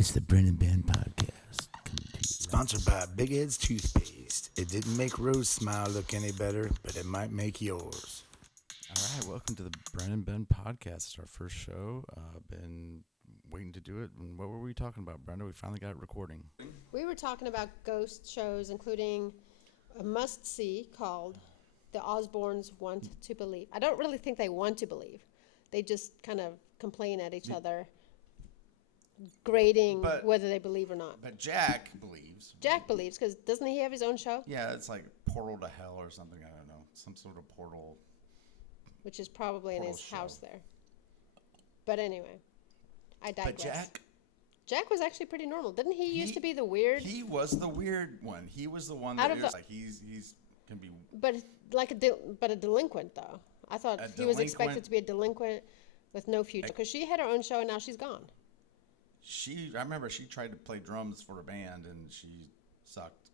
It's the Bren and Ben podcast. Sponsored by Big Ed's Toothpaste. It didn't make Rose smile look any better, but it might make yours. All right, welcome to the Bren and Ben podcast. It's our first show. Been waiting to do it. And what were we talking about, Brenda? We finally got it recording. We were talking about ghost shows, including a must-see called The Osbournes Want to Believe. I don't really think they want to believe. They just kind of complain at each other, grading whether they believe or not. But Jack believes. Jack believes, because doesn't he have his own show? Yeah, it's like Portal to Hell or something. I don't know. Some sort of portal. Which is probably in his show. house there. But anyway, I digress. But Jack was actually pretty normal. Didn't he used to be the weird? He was the weird one. He was the one that is like he's can be. But like a delinquent though. I thought he was expected to be a delinquent with no future, because she had her own show and now she's gone. I remember she tried to play drums for a band and she sucked,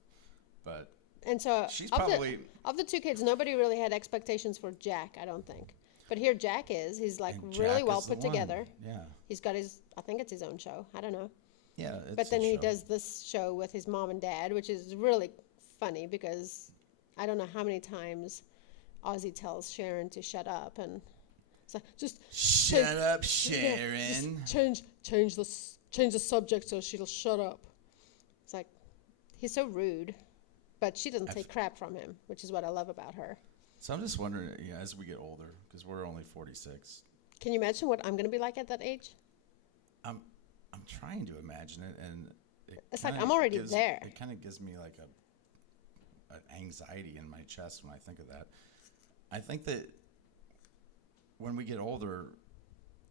but. And so she's probably of the two kids, nobody really had expectations for Jack, I don't think. But here Jack is. He's like really well put together. Yeah. He's got I think it's his own show. I don't know. Yeah. But then he does this show with his mom and dad, which is really funny because I don't know how many times Ozzy tells Sharon to shut up, and it's like, just shut up, Sharon. Yeah, just change the subject so she'll shut up. It's like, he's so rude. But she doesn't take crap from him, which is what I love about her. So I'm just wondering, as we get older, because we're only 46. Can you imagine what I'm going to be like at that age? I'm trying to imagine it, and it's like I'm already there. It kind of gives me like an anxiety in my chest when I think of that. I think that when we get older,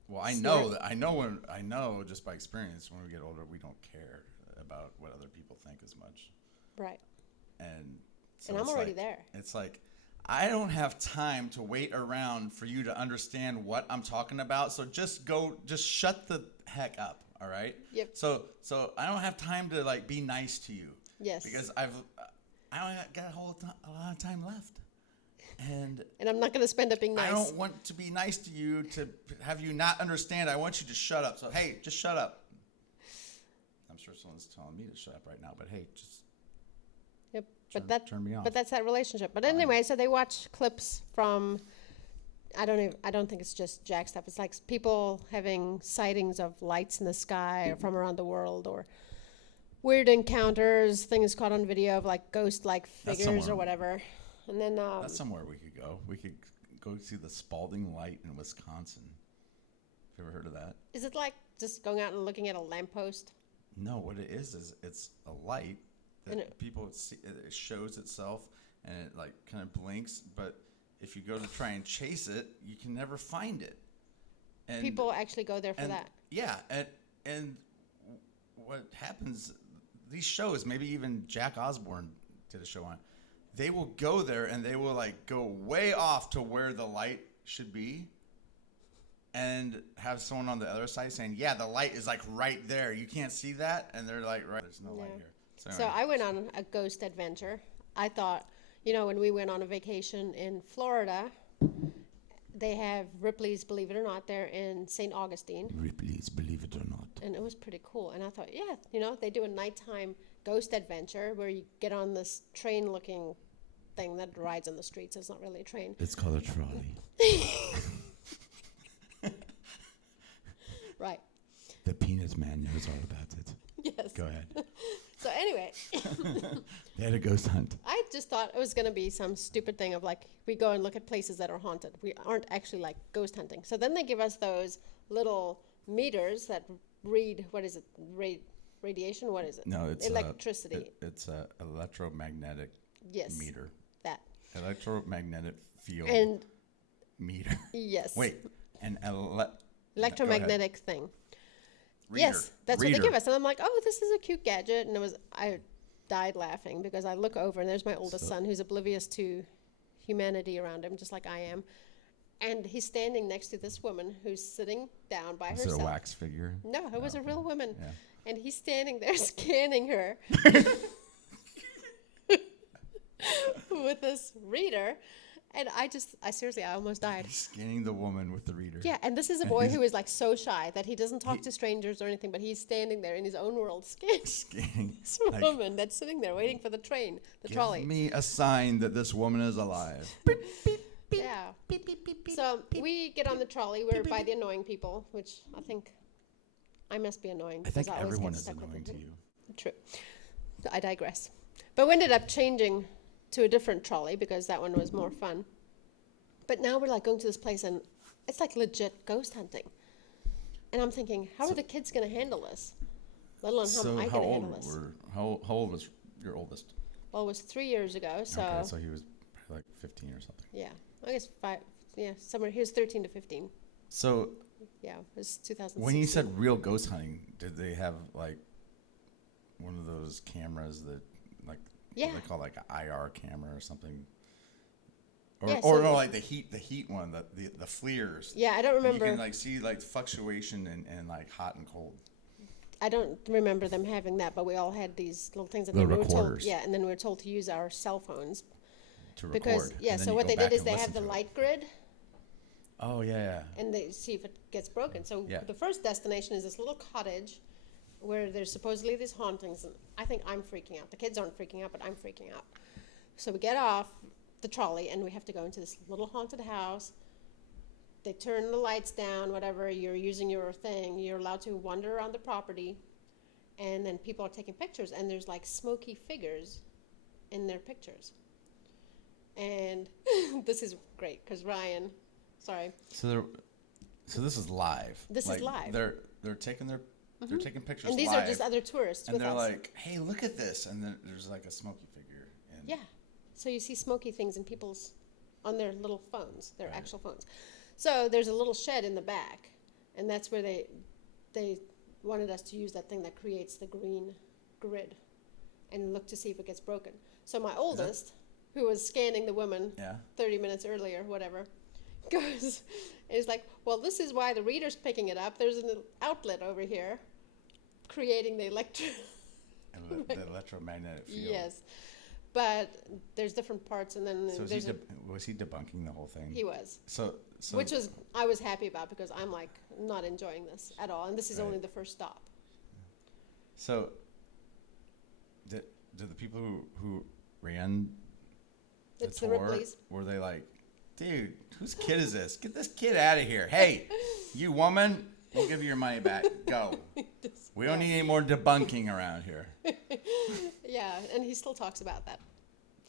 well, I know just by experience, when we get older, we don't care about what other people think as much. Right. And I'm already there. It's like, I don't have time to wait around for you to understand what I'm talking about. So just shut the heck up. All right. Yep. So I don't have time to like be nice to you. Yes. Because I don't got a lot of time left. And I'm not going to spend it being nice. I don't want to be nice to you to have you not understand. I want you to shut up. So, hey, just shut up. I'm sure someone's telling me to shut up right now, but hey, just. Yep, turn me off. But that's that relationship. But anyway, so they watch clips from, I don't think it's just Jack stuff. It's like people having sightings of lights in the sky or from around the world, or weird encounters, things caught on video of like ghost-like figures or whatever. And then that's somewhere we could go. We could go see the Spalding Light in Wisconsin. Have you ever heard of that? Is it like just going out and looking at a lamppost? No, what it is it's a light that people see. It shows itself and it like kind of blinks, but if you go to try and chase it, you can never find it. And people actually go there for that. Yeah, and what happens? These shows, maybe even Jack Osbourne did a show on it. They will go there and they will like go way off to where the light should be, and have someone on the other side saying, "Yeah, the light is like right there. You can't see that," and they're like, "Right, there's no light here." So I went on a ghost adventure. I thought, when we went on a vacation in Florida, they have Ripley's Believe It or Not there in St. Augustine. Ripley's Believe It or Not. And it was pretty cool. And I thought, they do a nighttime ghost adventure where you get on this train-looking thing that rides on the streets. It's not really a train. It's called a trolley. Right. The Peanut Man knows all about it. Yes. Go ahead. So anyway. They had a ghost hunt. I just thought it was going to be some stupid thing of like, we go and look at places that are haunted. We aren't actually like ghost hunting. So then they give us those little meters that read, what is it? Radiation? What is it? No, it's electricity. It's a electromagnetic meter. That. Electromagnetic field and meter. Yes. Wait, an electromagnetic thing. Reader. Yes, that's what they give us. And I'm like, oh, this is a cute gadget. And I died laughing because I look over and there's my oldest son who's oblivious to humanity around him, just like I am. And he's standing next to this woman who's sitting down by herself. Is it a wax figure? No, it was a real woman. Yeah. And he's standing there scanning her with this reader. And I seriously, I almost died. Scanning the woman with the reader. Yeah, and this is a boy who is like so shy that he doesn't talk to strangers or anything, but he's standing there in his own world scanning Scanning. this woman that's sitting there waiting for the train, the Give trolley. me a sign that this woman is alive. Yeah. So we get on the trolley. We're by the annoying people, which I think I must be annoying. I think because always everyone get is stuck with annoying to them. you. True. I digress. But we ended up changing to a different trolley because that one was more fun. But now we're like going to this place and it's like legit ghost hunting. And I'm thinking, how are the kids going to handle this? Let alone how am I going to handle this? How old was your oldest? Well, it was 3 years ago, so Okay, so he was probably like 15 or something. yeah, I guess 5. Yeah, somewhere he was 13 to 15. So Yeah, it was 2016. when you said real ghost hunting, did they have like one of those cameras that like Yeah. they call like an IR camera or something? Or, Yeah, or so no, like the heat one, the FLIRs. Yeah, I don't remember. You can like see like fluctuation and like hot and cold. I don't remember them having that, but we all had these little things. And Little then we were told, recorders. yeah, and then we were told to use our cell phones To because record. yeah. and then So you what go they back did is and they have listen the to it. light grid, Oh yeah. and they see if it gets broken. So Yeah. the first destination is this little cottage where there's supposedly these hauntings, and I think I'm freaking out. The kids aren't freaking out, but I'm freaking out. So we get off the trolley and we have to go into this little haunted house. They turn the lights down, whatever, you're using your thing. You're allowed to wander around the property, and then people are taking pictures, and there's like smoky figures in their pictures. And this is great because Ryan, sorry, So this is live. This is live. They're taking they're taking pictures and these live, are just other tourists and with they're us. like, "Hey, look at this!" And then there's like a smoky figure. And Yeah. So you see smoky things in people's, on their little phones, their actual phones. So there's a little shed in the back, and that's where they wanted us to use that thing that creates the green grid and look to see if it gets broken. So my oldest, who was scanning the woman Yeah. 30 minutes earlier, whatever, goes, and he's like, well, this is why the reader's picking it up. There's an outlet over here creating the And the electromagnetic field. Yes. But there's different parts, and then So there's was he debunking the whole thing? he was, So which was I was happy about because I'm like not enjoying this at all, and this is Right. only the first stop. So did the people who ran the It's the tour, Ripleys. were they like, dude, whose kid is this? Get this kid out of here. Hey, you woman, we'll give you your money back. Go. We don't need any more debunking around here. Yeah, and he still talks about that,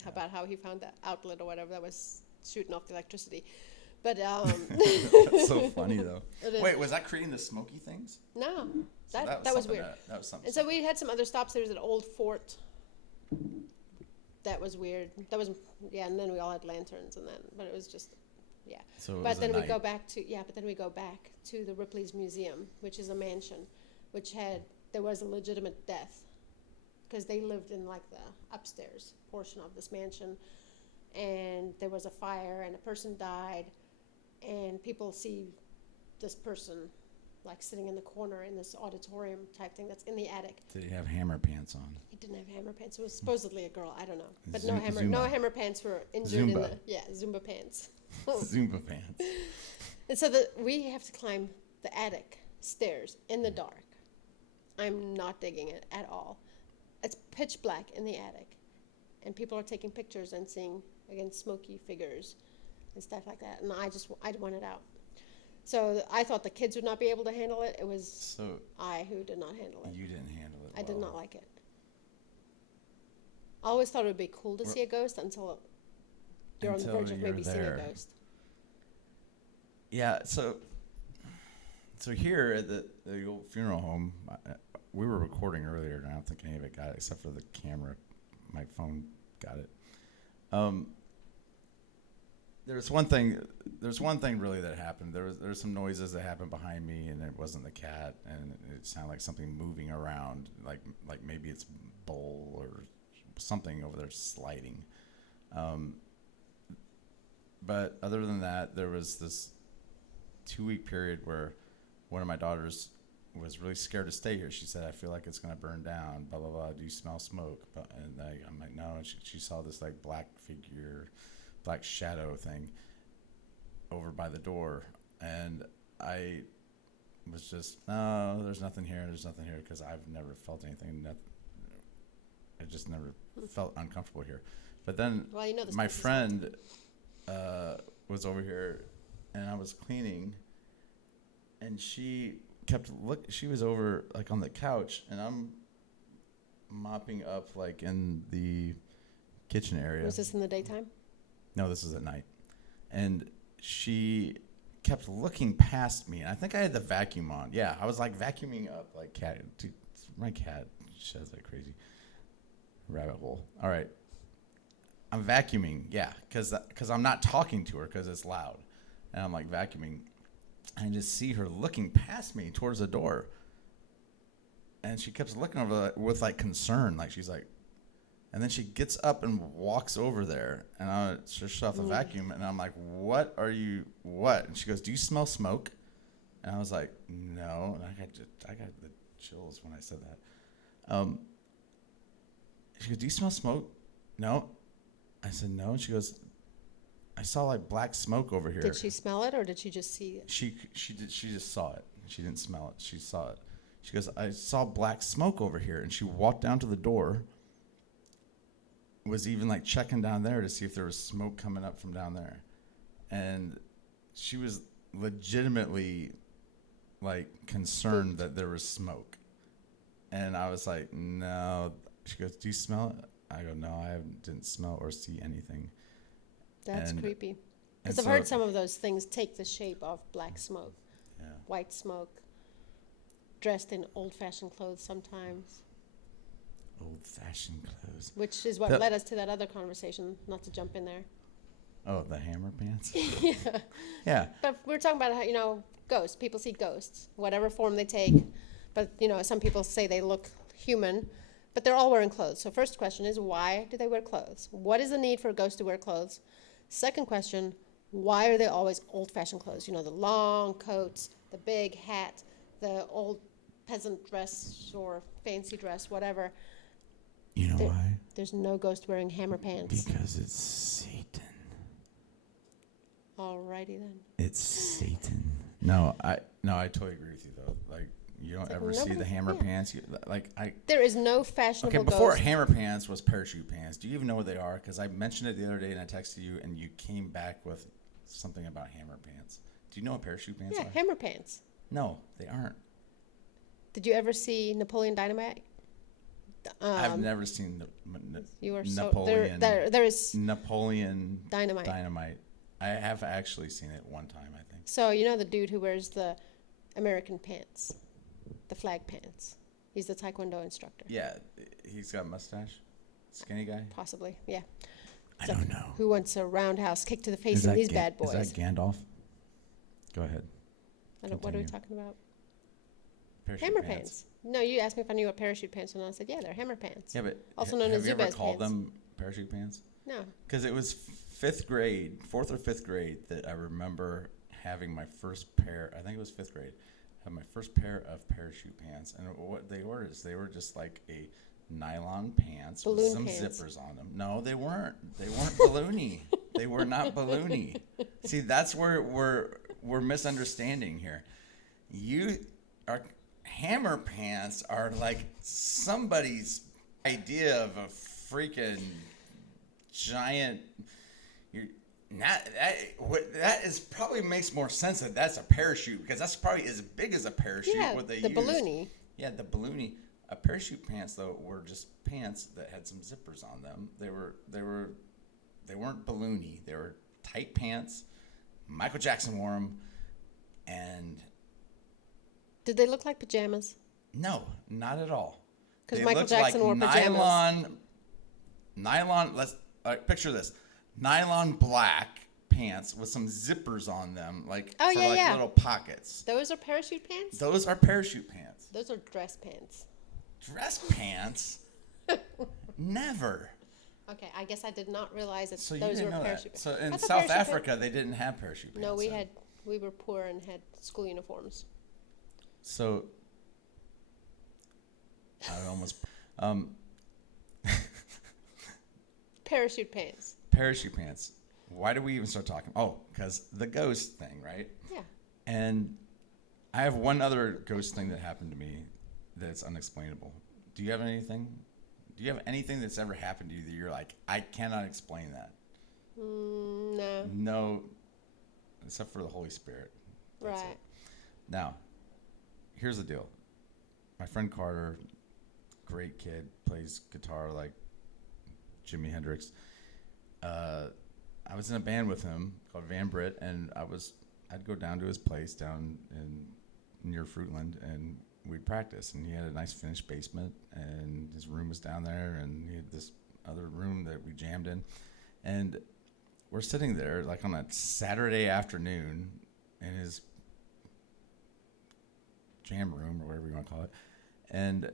about how he found that outlet or whatever that was shooting off the electricity. But That's so funny though. It is. Wait, was that creating the smoky things? no, So that was something weird. That was something. And so we had some other stops. There was an old fort. That was weird. That was yeah, and then we all had lanterns and then, but it was just yeah. So it was But at then we night. go back to but then we go back to the Ripley's Museum, which is a mansion, which there was a legitimate death, because they lived in like the upstairs portion of this mansion, and there was a fire and a person died, and people see this person like sitting in the corner in this auditorium type thing that's in the attic. Did he have hammer pants on? He didn't have hammer pants. It was supposedly a girl. I don't know, but no Zumba. hammer pants were injured in Zumba. the Zumba pants. Zumba pants. And so we have to climb the attic stairs in the dark. I'm not digging it at all. It's pitch black in the attic, and people are taking pictures and seeing again smoky figures and stuff like that. And I wanted out. So I thought the kids would not be able to handle it. It was So I who did not handle it. you didn't handle it. I did well. not like it. I always thought it would be cool to see a ghost until you're on the Until verge of you're maybe seeing there. a ghost. Yeah, so here at the old funeral home, we were recording earlier, and I don't think any of it got it, except for the camera. My phone got it. There's one thing really that happened. There was some noises that happened behind me, and it wasn't the cat, and it sounded like something moving around, like maybe it's bowl or something over there sliding. But other than that, there was this 2-week period where one of my daughters was really scared to stay here. She said, I feel like it's going to burn down, blah, blah, blah. Do you smell smoke? And I'm like, no. And she saw this like black figure black shadow thing over by the door, and I was just, no, there's nothing here, because I've never felt anything. I just never felt uncomfortable here. But then Well, you know this my place is friend was over here, and I was cleaning, and she kept she was over like on the couch, and I'm mopping up like in the kitchen area. Was this in the daytime? No, this is at night. And she kept looking past me, and I think I had the vacuum on. Yeah, I was like vacuuming up like cat. Dude, my cat sheds like crazy. Rabbit hole. All right. I'm vacuuming, yeah, because I'm not talking to her because it's loud. And I'm like vacuuming. I just see her looking past me towards the door. And she keeps looking over with like concern, like she's like, and then she gets up and walks over there, and I just shut off the vacuum, and I'm like, what? And she goes, do you smell smoke? And I was like, no. And I got the chills when I said that. She goes, do you smell smoke? No. I said, no. And she goes, I saw like black smoke over here. Did she smell it, or did she just see it? She just saw it. She didn't smell it. She saw it. She goes, I saw black smoke over here. And she walked down to the door, was even like checking down there to see if there was smoke coming up from down there. And she was legitimately like concerned that there was smoke. And I was like, no. She goes, do you smell it? I go, no, I didn't smell or see anything. That's And- creepy. and Because I've so- heard some of those things take the shape of black smoke, Yeah. white smoke, dressed in old-fashioned clothes sometimes, Old-fashioned clothes. which is what That- led us to that other conversation, not to jump in there. Oh, the hammer pants? Yeah. Yeah. But we're talking about how, ghosts. People see ghosts, whatever form they take. But, some people say they look human, but they're all wearing clothes. So first question is, why do they wear clothes? What is the need for a ghost to wear clothes? Second question, why are they always old-fashioned clothes? The long coats, the big hat, the old peasant dress or fancy dress, whatever. You know There- why? There's no ghost wearing hammer pants. Because it's Satan. Alrighty then. It's Satan. No, I totally agree with you though. Like you don't It's like ever see the nobody- hammer yeah. pants. There is no fashionable Okay, before ghost. hammer pants was parachute pants. Do you even know what they are? Because I mentioned it the other day and I texted you and you came back with something about hammer pants. Do you know what parachute pants Yeah, are? hammer pants. No, they aren't. Did you ever see Napoleon Dynamite? I've never seen You are Napoleon. there is Napoleon Dynamite. Dynamite. I have actually seen it one time, I think. So the dude who wears the American pants, the flag pants. He's the Taekwondo instructor. Yeah, he's got a mustache. Skinny guy. Possibly, yeah. I So don't know. Who wants a roundhouse kick to the face of these bad boys? Is that Gandalf? Go ahead. What are we continue. talking about? Parachute Hammer pants. No, you asked me if I knew what parachute pants were, and I said, yeah, they're hammer pants. Yeah, but Also known as have you ever Zubaz called pants. them parachute pants? No. Because it was fourth or fifth grade, that I remember having my first pair. I think it was fifth grade. Had my first pair of parachute pants, and what they were is they were just like a nylon pants with Balloon some pants. zippers on them. No, they weren't. They weren't balloony. They were not balloony. See, that's where we're misunderstanding here. Hammer pants are like somebody's idea of a freaking giant. That is probably makes more sense that that's a parachute, because that's probably as big as a parachute. Yeah, what they the use. balloony. Yeah, the balloony. Parachute pants though were just pants that had some zippers on them. They weren't balloony. They were tight pants. Michael Jackson wore them, and Did they look like pajamas? no, not at all. 'Cause They Michael looked Jackson wore pajamas. Nylon. Let's picture this: nylon black pants with some zippers on them, like Oh, for yeah, like yeah. little pockets. Those are parachute pants? Those are parachute pants. Those are dress pants. Dress pants? Never. Okay, I guess I did not realize that So you those didn't were know parachute that. pants. So I in thought South parachute pants- Africa, they didn't have parachute pants. No, then. we were poor and had school uniforms. So I almost Parachute pants. parachute pants. why did we even start talking? Oh, because the ghost thing, right? Yeah. And I have one other ghost thing that happened to me that's unexplainable. Do you have anything? Do you have anything that's ever happened to you that you're like, I cannot explain that? No. No, except for the Holy Spirit. That's Right. it. Now, here's the deal. My friend Carter, great kid, plays guitar like Jimi Hendrix. I was in a band with him called Van Britt, and I'd go down to his place down near Fruitland, and we'd practice. And he had a nice finished basement, and his room was down there, and he had this other room that we jammed in. And we're sitting there like on a Saturday afternoon in his jam room or whatever you want to call it, and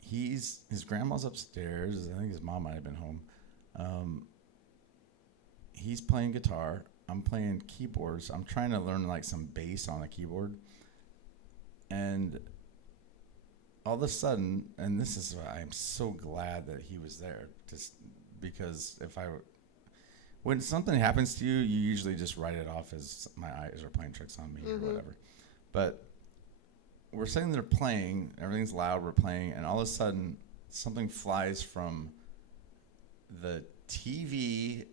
his grandma's upstairs. I think his mom might have been home. He's playing guitar. I'm playing keyboards. I'm trying to learn like some bass on a keyboard. And all of a sudden, and this is why I'm so glad that he was there, just because when something happens to you, you usually just write it off as my eyes are playing tricks on me or whatever. But we're sitting there playing, everything's loud, we're playing, and all of a sudden something flies from the TV,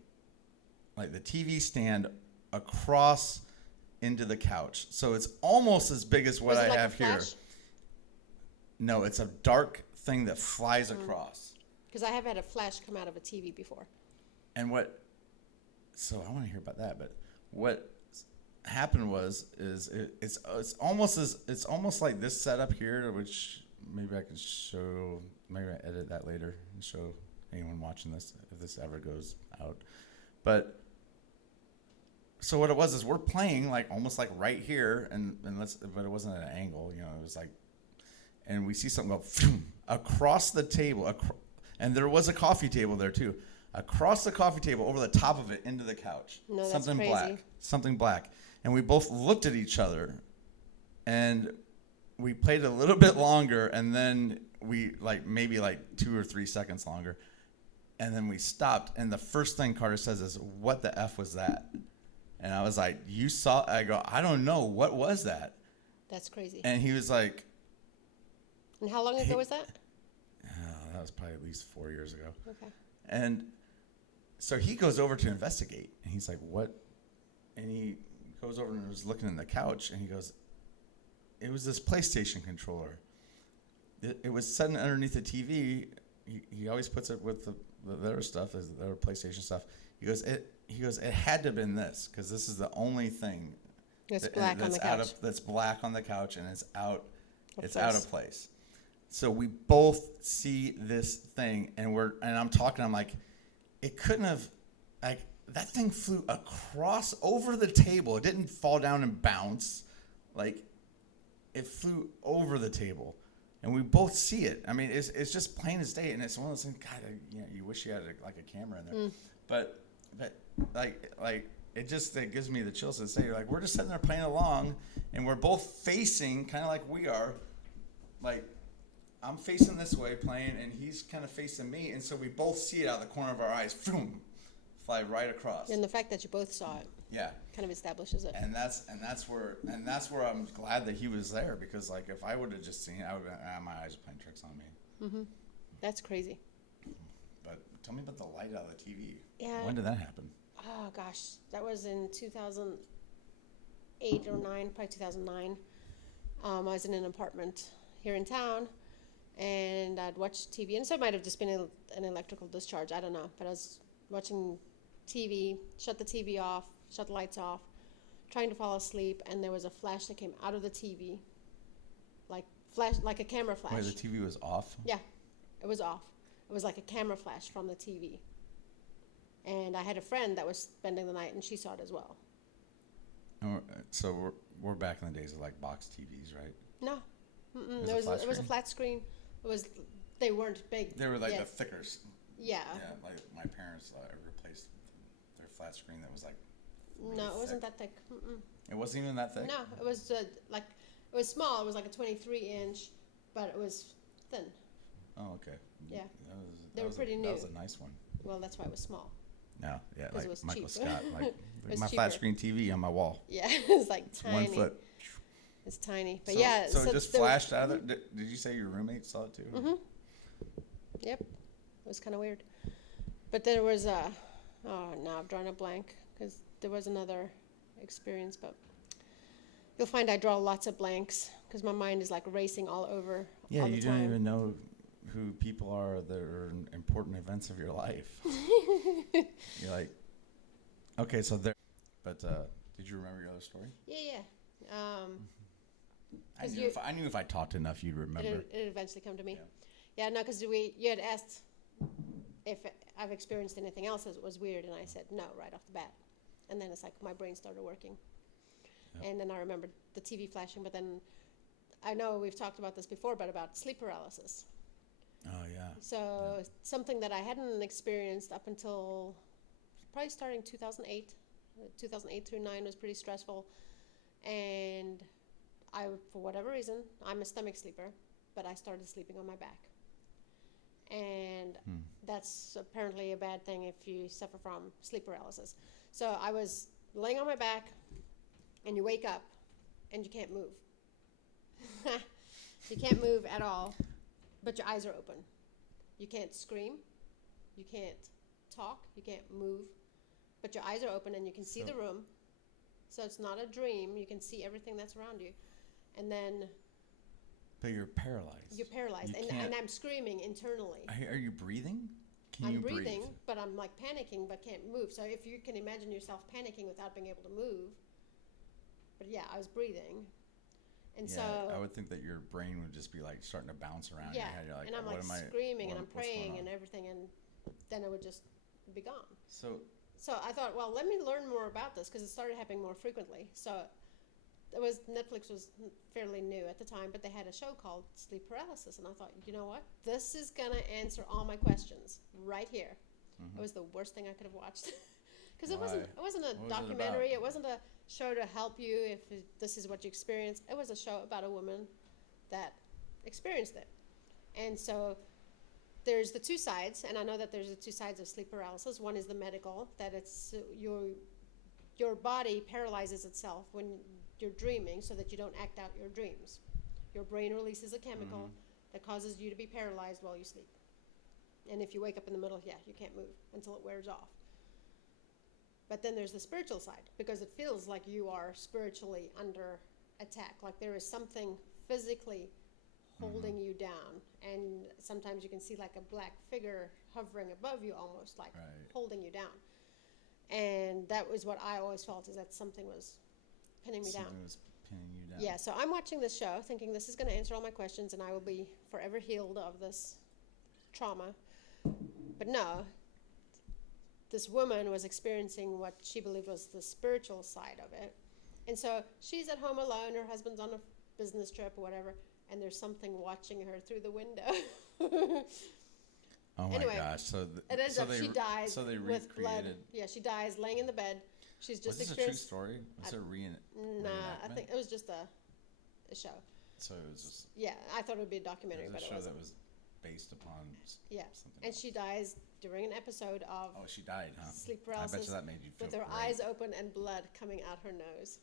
like the TV stand, across into the couch. So it's almost as big as what Was it I like a have here. flash? No, it's a dark thing that flies across. Because I have had a flash come out of a TV before. And so I want to hear about that, but what happened it's almost like this setup here, which maybe I can show, maybe I edit that later and show anyone watching this if this ever goes out. But so what it was is we're playing like almost like right here, but it wasn't at an angle, you know, it was like, and we see something go across the table, and there was a coffee table there too. Across the coffee table, over the top of it, into the couch. No, that's something crazy. Something black. And we both looked at each other, and we played a little bit longer, and then we maybe 2 or 3 seconds longer, and then we stopped. And the first thing Carter says is, "What the F was that?" And I was like, "You saw?" I go, "I don't know. What was that?" That's crazy. And he was like, And how long ago was that? "Oh, that was probably at least 4 years ago." Okay. And so he goes over to investigate, and he's like, "What?" And he goes over and was looking in the couch, and he goes, "It was this PlayStation controller. It was sitting underneath the TV. He always puts it with the other stuff, the other PlayStation stuff." He goes, "It had to have been this, because this is the only thing It's black on the couch. that's black on the couch, and it's out Of out place. of place." So we both see this thing, and I'm talking. I'm like, it couldn't have, that thing flew across over the table. It didn't fall down and bounce, it flew over the table, and we both see it. I mean, it's just plain as day, and it's one of those things. God, you wish you had a camera in there, but it gives me the chills to say, we're just sitting there playing along, and we're both facing kind of like we are, I'm facing this way playing, and he's kind of facing me, and so we both see it out of the corner of our eyes, boom, fly right across. And the fact that you both saw it Yeah, kind of establishes it. and that's where I'm glad that he was there, because if I would have just seen it, I would have been, my eyes are playing tricks on me. That's crazy. But tell me about the light out of the TV. Yeah. When did that happen? Oh gosh, that was in 2008 or 9, probably 2009. I was in an apartment here in town, and I'd watch TV, and so it might have just been an electrical discharge. I don't know, but I was watching TV, shut the TV off, shut the lights off, trying to fall asleep, and there was a flash that came out of the TV, like a camera flash. Wait, the TV was off? Yeah, it was off. It was like a camera flash from the TV. And I had a friend that was spending the night, and she saw it as well. So we're back in the days of box TVs, right? No, It was a flat screen. They weren't big. They were yet. the thickers. Yeah. Yeah, my parents replaced their flat screen that was really No, it wasn't thick. that thick. Mm-mm. It wasn't even that thick? No, it was it was small. It was like a 23-inch, but it was thin. Oh, okay. Yeah. That They were pretty That new. was a nice one. Well, that's why it was small. No, yeah, 'Cause like it was Michael cheap. Scott, like was my cheaper. flat screen TV on my wall. Yeah, it's like It's tiny. 1 foot. It's tiny, but So, yeah. so it just there was- flashed out of it. Did you say your roommate saw it too? Mhm. Yep, it was kind of weird. But there was now I've drawn a blank because there was another experience, but you'll find I draw lots of blanks because my mind is like racing all over Yeah, all the you time. don't even know who people are that are in important events of your life. You're like, okay, so there. But did you remember your other story? Yeah. I 'Cause knew, I knew if I talked enough, you'd remember. It eventually come to me. Yeah. Yeah, no, because you had asked if I've experienced anything else that was weird, and I said no right off the bat. And then it's like my brain started working. Yep. And then I remembered the TV flashing, but then I know we've talked about this before, but about sleep paralysis. Oh yeah. So something that I hadn't experienced up until probably starting 2008. 2008 through 9 was pretty stressful. And I, for whatever reason, I'm a stomach sleeper, but I started sleeping on my back. And that's apparently a bad thing if you suffer from sleep paralysis. So I was laying on my back, and you wake up, and you can't move. You can't move at all, but your eyes are open. You can't scream. You can't talk. You can't move, but your eyes are open, and you can see the room. So it's not a dream. You can see everything that's around you. And then But you're paralyzed. you're paralyzed. You And can't- I'm screaming internally. Are you breathing? Can I'm you breathing, breathe? but I'm like panicking, but can't move. So if you can imagine yourself panicking without being able to move. But yeah, I was breathing. And Yeah, so I would think that your brain would just be like starting to bounce around. yeah, your head. You're like, and I'm what like am I, screaming what- and I'm what's going praying on? and everything, and then it would just be gone. So I thought, well, let me learn more about this because it started happening more frequently. So Netflix was fairly new at the time, but they had a show called Sleep Paralysis, and I thought, you know what, this is gonna answer all my questions right here. It was the worst thing I could have watched because it wasn't a Why? What was it documentary. about? It wasn't a show to help you if this is what you experience. It was a show about a woman that experienced it, and so there's the two sides, and I know that there's the two sides of sleep paralysis. One is the medical, that it's your body paralyzes itself when you're dreaming so that you don't act out your dreams. Your brain releases a chemical that causes you to be paralyzed while you sleep. And if you wake up in the middle, you can't move until it wears off. But then there's the spiritual side, because it feels like you are spiritually under attack, like there is something physically holding you down, and sometimes you can see like a black figure hovering above you, almost like holding you down. And that was what I always felt, is that something was pinning me down. something was pinning you down. Yeah, so I'm watching this show thinking this is going to answer all my questions and I will be forever healed of this trauma. But no, this woman was experiencing what she believed was the spiritual side of it. And so she's at home alone, her husband's on a business trip or whatever, and there's something watching her through the window. Oh my Anyway, gosh! So It ends up she dies So they with blood. recreated. Yeah, she dies laying in the bed. She's just Was this a true experienced. story? Was it a Nah, I reenactment? think it was just a show. So it was just Yeah, I thought it would be a documentary, it but was a it show wasn't. that was based upon Yeah, something. and else. she dies during an episode of Oh, she died, huh? sleep I bet paralysis you that made you feel with her great. eyes open and blood coming out her nose.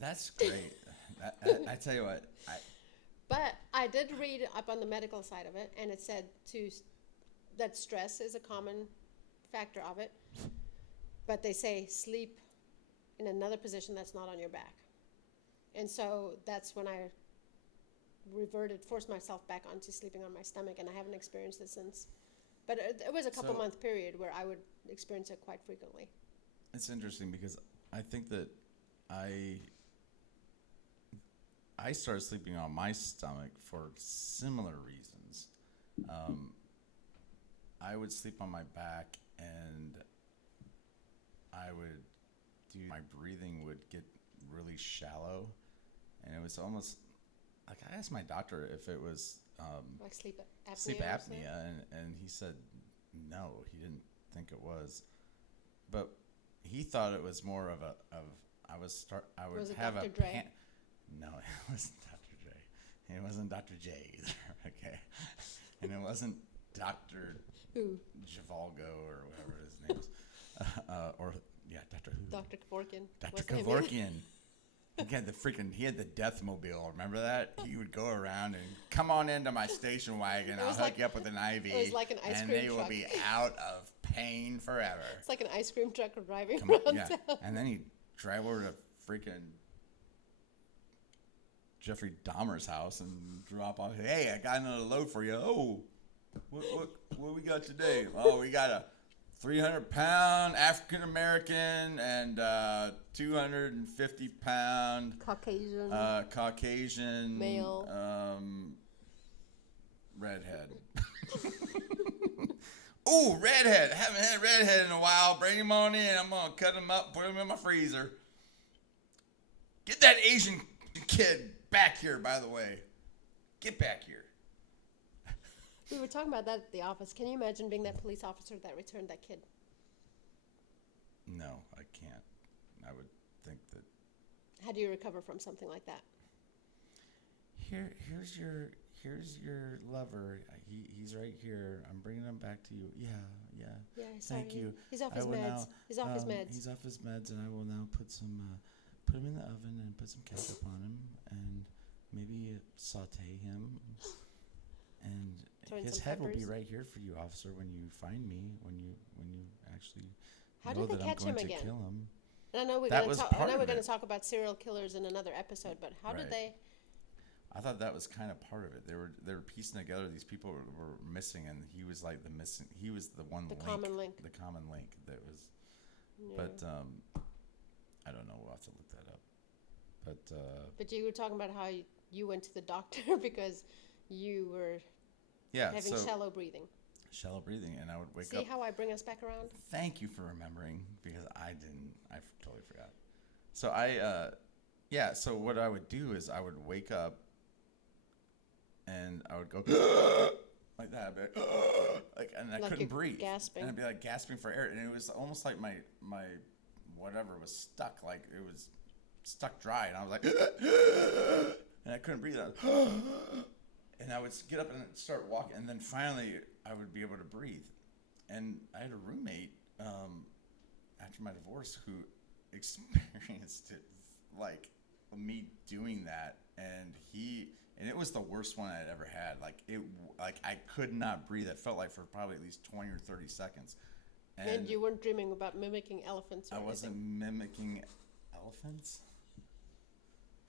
That's great. I tell you what, But I did read up on the medical side of it, and it said that stress is a common factor of it. But they say sleep in another position that's not on your back. And so that's when I forced myself back onto sleeping on my stomach, and I haven't experienced it since. But it was a couple So- month period where I would experience it quite frequently. it's interesting because I think that I started sleeping on my stomach for similar reasons. I would sleep on my back, and I would my breathing would get really shallow, and it was almost like I asked my doctor if it was Like sleep apnea. sleep or something. apnea, and he said no, he didn't think it was, but he thought it was more of I would Was it have Dr. a Dre? no, it wasn't Dr. Dre, it wasn't Dr. J either, okay, and it wasn't Dr. Who? Javalgo or whatever his name is. Dr. Who? Dr. Kevorkian. Dr. What's the name? Kevorkian. He had the death mobile. Remember that? He would go around and come on into my station wagon. I'll hook you up with an IV. It was like an ice and cream they will truck. be out of pain forever. It's like an ice cream truck driving Come on, around yeah. town. And then he'd drive over to freaking Jeffrey Dahmer's house and drop off. Hey, I got another load for you. Oh, what we got today? Oh, we got a 300-pound African American and 250-pound Caucasian male redhead. Ooh, redhead! Haven't had redhead in a while. Bring him on in. I'm gonna cut him up, put him in my freezer. Get that Asian kid back here. By the way, get back here. We were talking about that at the office. Can you imagine being that police officer that returned that kid? No, I can't. I would think that. How do you recover from something like that? Here's your lover. He's right here. I'm bringing him back to you. Yeah. Yeah, sorry. Thank you. He's off I his will meds. now, He's off his meds. He's off his meds, and I will now put him in the oven and put some ketchup on him, and maybe saute him, and Throw in his some head will be peppers. right here for you, officer, when you find me, when you actually How know did they that catch I'm going him to again? kill him. And I know we're That going was to talk. I part know of we're going it. to talk about serial killers in another episode. But how did Right. they? I thought that was kind of part of it. They were piecing together. These people were missing, and he was like the missing. He was the one The link, common link. the common link that was. Yeah. But I don't know. We'll have to look that up. But you were talking about how you went to the doctor because you were Yeah, having so shallow breathing. shallow breathing, and I would wake See up. how I bring us back around? Thank you for remembering, because I didn't. I totally forgot. So So what I would do is I would wake up, and I would go like that. I'd be like, and I Like couldn't you're breathe. gasping. And I'd be like gasping for air, and it was almost like my whatever was stuck, like it was stuck dry, and I was like, and I couldn't breathe. And I would get up and start walking, and then finally I would be able to breathe. And I had a roommate after my divorce who experienced it, like me doing that, and it was the worst one I'd ever had. Like I could not breathe. It felt like for probably at least 20 or 30 seconds. And you weren't dreaming about mimicking elephants or I wasn't anything. mimicking elephants.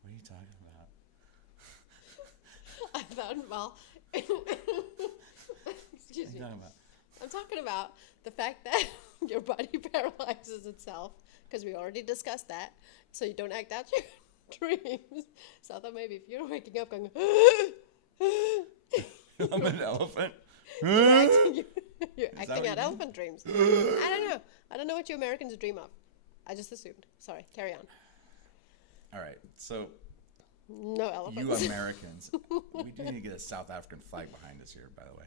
What are you talking about? I thought, well, excuse me. What are you talking about? I'm talking about the fact that your body paralyzes itself, because we already discussed that, so you don't act out your dreams. So I thought maybe if you're waking up going, I'm an elephant. you're what acting you out mean? elephant dreams. I don't know. I don't know what you Americans dream of. I just assumed. Sorry, carry on. All right, so No elephants. you Americans, we do need to get a South African flag behind us here, by the way.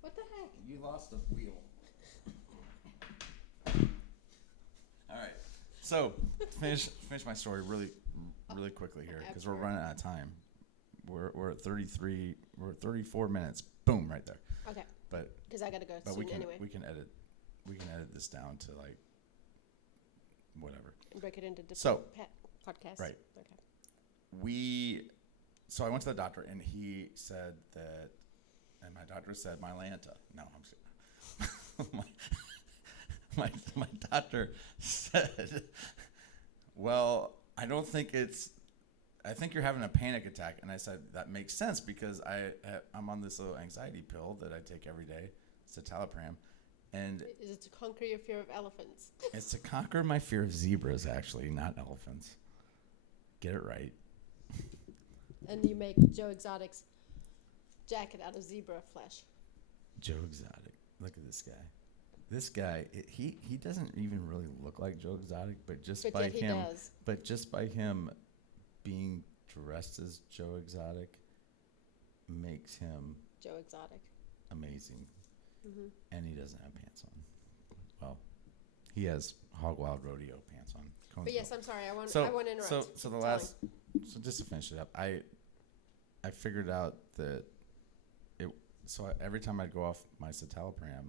What the heck? You lost a wheel. All right, so finish my story really quickly here, because we're running out of time. We're at 33. We're at 34 minutes. Boom, right there. Okay, But because I got to go soon we can anyway. we can edit this down to like whatever. And break it into different So, podcasts. right. Okay. So I went to the doctor, and he said that, and my doctor said Mylanta. No, I'm my doctor said, well, I think you're having a panic attack. And I said, that makes sense, because I'm on this little anxiety pill that I take every day. It's citalopram. And Is it to conquer your fear of elephants? it's to conquer my fear of zebras, actually, not elephants. Get it right. And you make Joe Exotic's jacket out of zebra flesh. Joe Exotic. Look at this guy. This guy, he doesn't even really look like Joe Exotic, but But yet he does. just by him being dressed as Joe Exotic makes him Joe Exotic. amazing. Mm-hmm. And he doesn't have pants on. Well, he has Hog Wild Rodeo pants on. But yes, I'm sorry. I want So to interrupt. so the Telling. So just to finish it up, I figured out that every time I'd go off my citalopram,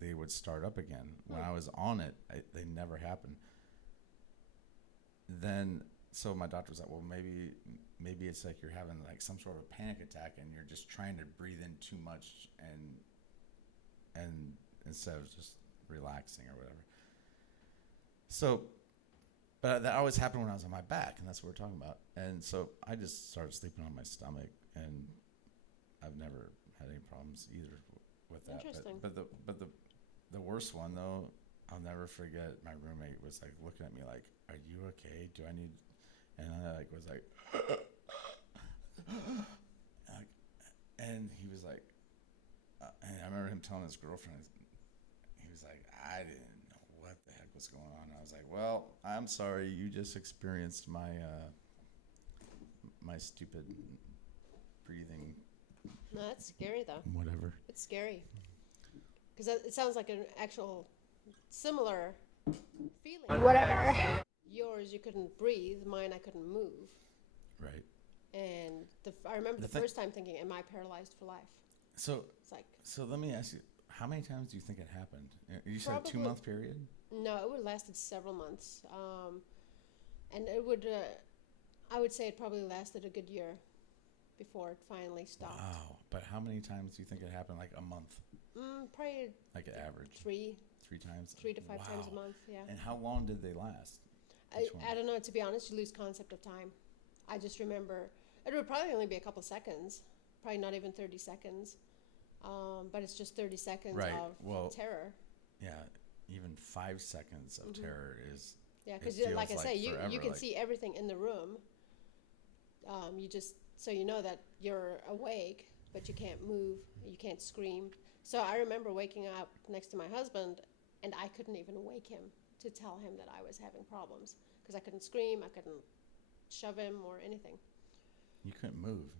they would start up again. When I was on it, they never happened. Then, so my doctor was like, well, maybe it's like you're having like some sort of panic attack and you're just trying to breathe in too much and instead of just relaxing or whatever. So, but that always happened when I was on my back, and that's what we're talking about. And so I just started sleeping on my stomach, and I've never had any problems either with that. Interesting. But the worst one though, I'll never forget. My roommate was like looking at me like, "Are you okay? Do I need?" And I like was like, and he was like, and I remember him telling his girlfriend, he was like, "I didn't know what the heck was going on." I was like, "Well, I'm sorry, you just experienced my my stupid breathing." No, that's scary though. Whatever. It's scary because it sounds like an actual similar feeling. Whatever. Yours, you couldn't breathe. Mine, I couldn't move. Right. And I remember the first time thinking, "Am I paralyzed for life?" So It's like, so let me ask you, how many times do you think it happened? You said a Probably- 2-month period? no, it would have lasted several months, and it would. I would say it probably lasted a good year before it finally stopped. Wow. But how many times do you think it happened? Like a month? Probably Like an average? three 3 times? 3 to 5 times a Wow. month. Yeah. And how long did they last? I, Each one? I don't know. To be honest, you lose concept of time. I just remember it would probably only be a couple seconds, probably not even 30 seconds. But it's just 30 seconds Right. of Well, terror. Yeah, even 5 seconds of terror is. Yeah, it because feels like I say, you forever, can like- see everything in the room. You just so you know that you're awake, but you can't move, you can't scream. So I remember waking up next to my husband, and I couldn't even wake him to tell him that I was having problems because I couldn't scream, I couldn't shove him or anything. You couldn't move.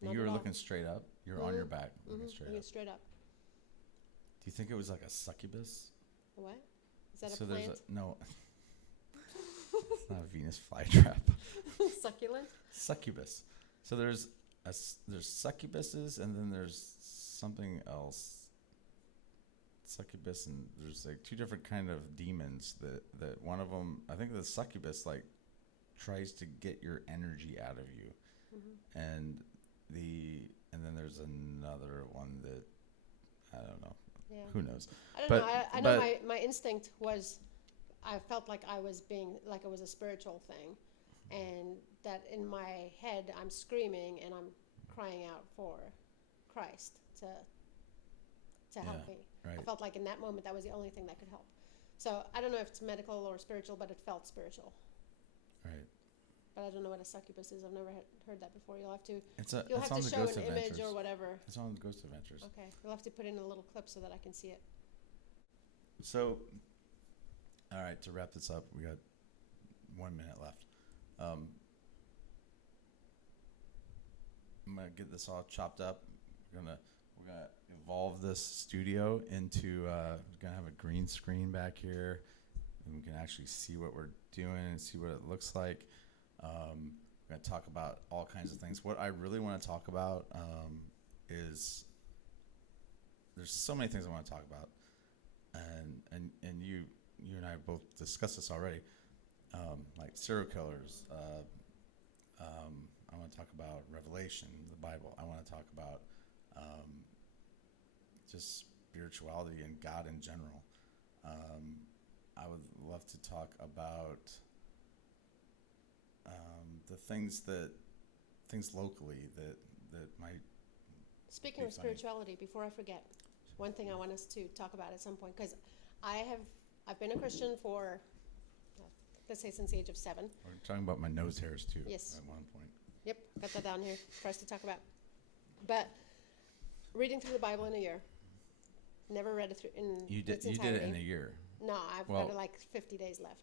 Not You were at all. looking straight up. You were on your back, looking straight Looking up. straight up. Do you think it was like a succubus? What? Is that So a plant? no. It's not a Venus flytrap. Succulent? Succubus. So there's succubuses, and then there's something else. Succubus, and there's like 2 different kind of demons that one of them, I think the succubus like tries to get your energy out of you, and then there's another one that I don't know. Yeah. Who knows? I don't But- know. I know but- my instinct was, I felt like I was being, like it was a spiritual thing. And that in my head, I'm screaming and I'm crying out for Christ to help Yeah, me. right. I felt like in that moment, that was the only thing that could help. So I don't know if it's medical or spiritual, but it felt spiritual. Right. But I don't know what a succubus is. I've never heard that before. You'll have to It's you'll on have to the show Ghost an image Adventures. or whatever. It's on the Ghost Adventures. Okay, you'll have to put in a little clip so that I can see it. So, all right, to wrap this up, we got 1 minute left. I'm gonna get this all chopped up. We're gonna evolve this studio into we're gonna have a green screen back here, and we can actually see what we're doing and see what it looks like. We're gonna talk about all kinds of things. What I really want to talk about is there's so many things I want to talk about, and you and I both discussed this already, like serial killers. I want to talk about Revelation, the Bible. I want to talk about just spirituality and God in general. I would love to talk about the things locally that might. Speaking of spirituality, before I forget, one thing I want us to talk about at some point, because I've been a Christian for, let's say, since the age of 7. We're talking about my nose hairs too. Yes. At one point. Yep, got that down here for us to talk about. But reading through the Bible in a year, never read it through in You did its it entirety. in a year. No, I've Well- got like 50 days left.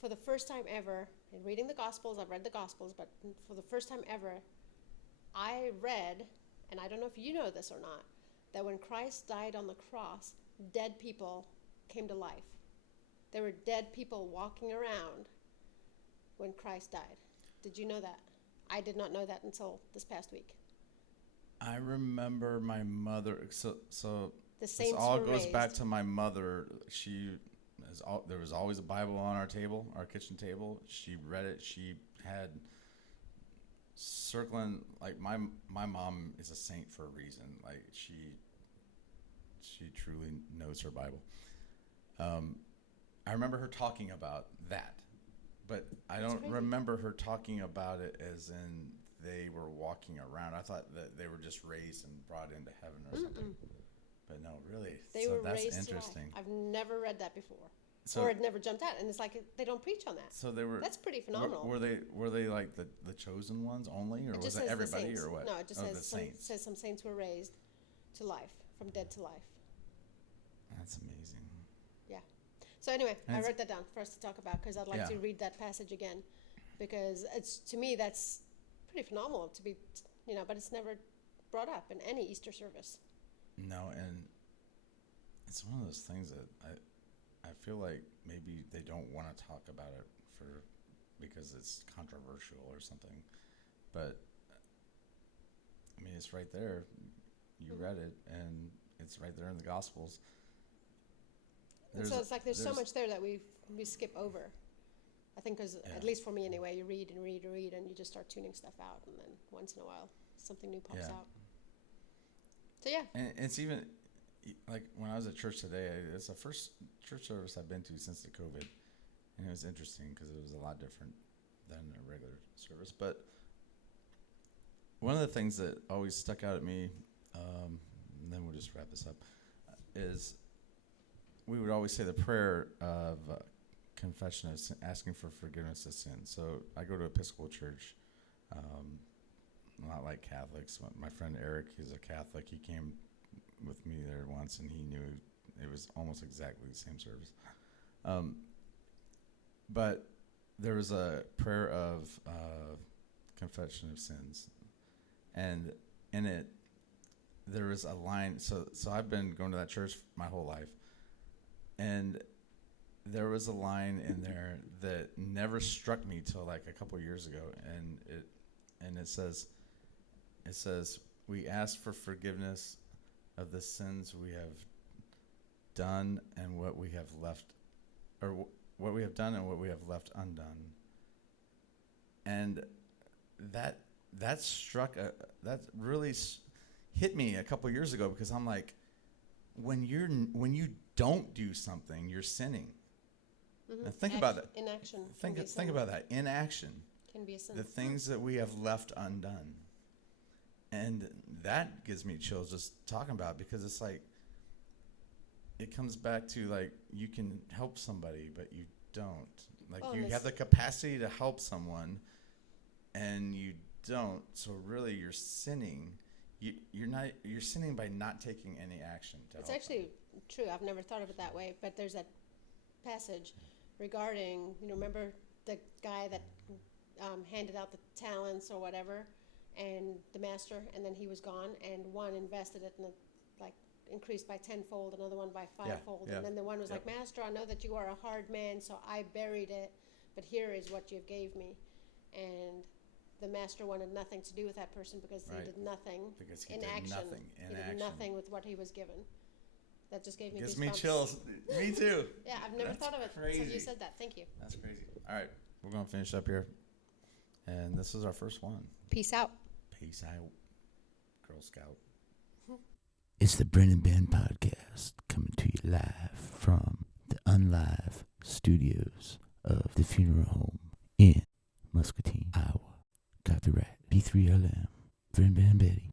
For the first time ever, in reading the Gospels, I've read the Gospels, but for the first time ever, I read, and I don't know if you know this or not, that when Christ died on the cross, dead people came to life. There were dead people walking around when Christ died. Did you know that? I did not know that until this past week. I remember my mother. So The this saints all were goes raised. back to my mother. There was always a Bible on our table, our kitchen table. She read it. She had circling, like, my mom is a saint for a reason. Like, she truly knows her Bible. I remember her talking about that, but I don't crazy. remember her talking about it as in they were walking around. I thought that they were just raised and brought into heaven or something. But no, really. They so were that's raised interesting. to life. I've never read that before. So, or it never jumped out. And it's like they don't preach on that. so they were. That's pretty phenomenal. Were they like the chosen ones only, or It was just it says the everybody, saints. or what? No, it just the says saints. some saints were raised to life, from dead to life. That's amazing. Yeah. So anyway, And I it's- wrote that down for us to talk about because I'd like Yeah. to read that passage again, because it's, to me, that's pretty phenomenal to be, but it's never brought up in any Easter service. No, and it's one of those things that I feel like maybe they don't want to talk about it because it's controversial or something. But I mean, it's right there. You read it, and it's right there in the Gospels. And so it's like there's so much there that we skip over. I think because, Yeah. at least for me anyway, you read and read and read, and you just start tuning stuff out, and then once in a while, something new pops Yeah. out. So yeah. And it's even like when I was at church today. It's the first church service I've been to since the COVID, and it was interesting because it was a lot different than a regular service. But one of the things that always stuck out at me, and then we'll just wrap this up, is we would always say the prayer of confession of sin, asking for forgiveness of sin. So I go to Episcopal church, not like Catholics. My friend Eric is a Catholic. He came with me there once, and he knew it was almost exactly the same service. But there was a prayer of confession of sins, and in it there was a line. So I've been going to that church my whole life, and there was a line in there that never struck me till like a couple years ago, and it says, we ask for forgiveness of the sins we have done and what we have left, or what we have done and what we have left undone. And that really hit me a couple years ago, because I'm like, when you don't do something, you're sinning. Mm-hmm. Now think about that. Inaction. Think about that. Inaction. Can be a sin. The things that we have left undone. And that gives me chills just talking about it, because it's like, it comes back to like, you can help somebody, but you don't. Like, you have the capacity to help someone, and you don't. So really, you're sinning. You're sinning by not taking any action to help. It's actually true. I've never thought of it that way, but there's that passage regarding, remember the guy that handed out the talents or whatever, and the master, and then he was gone, and one invested it and increased by tenfold, another one by fivefold, yeah. and then the one was Yep. like, Master, I know that you are a hard man, so I buried it, but here is what you gave me. And the master wanted nothing to do with that person because Right. he did nothing Because he in did action. nothing in He did action. nothing with what he was given. That just gave me Gives goosebumps. me chills. Me too. Yeah, I've never That's thought of it until crazy. you said that. Thank you. That's crazy. All right, we're gonna finish up here, and this is our first one. Peace out. Peace out, Girl Scout. It's the Bren and Ben podcast, coming to you live from the Unlive studios of the funeral home in Muscatine, Iowa. Copyright B3LM, Bren, Ben, and Betty.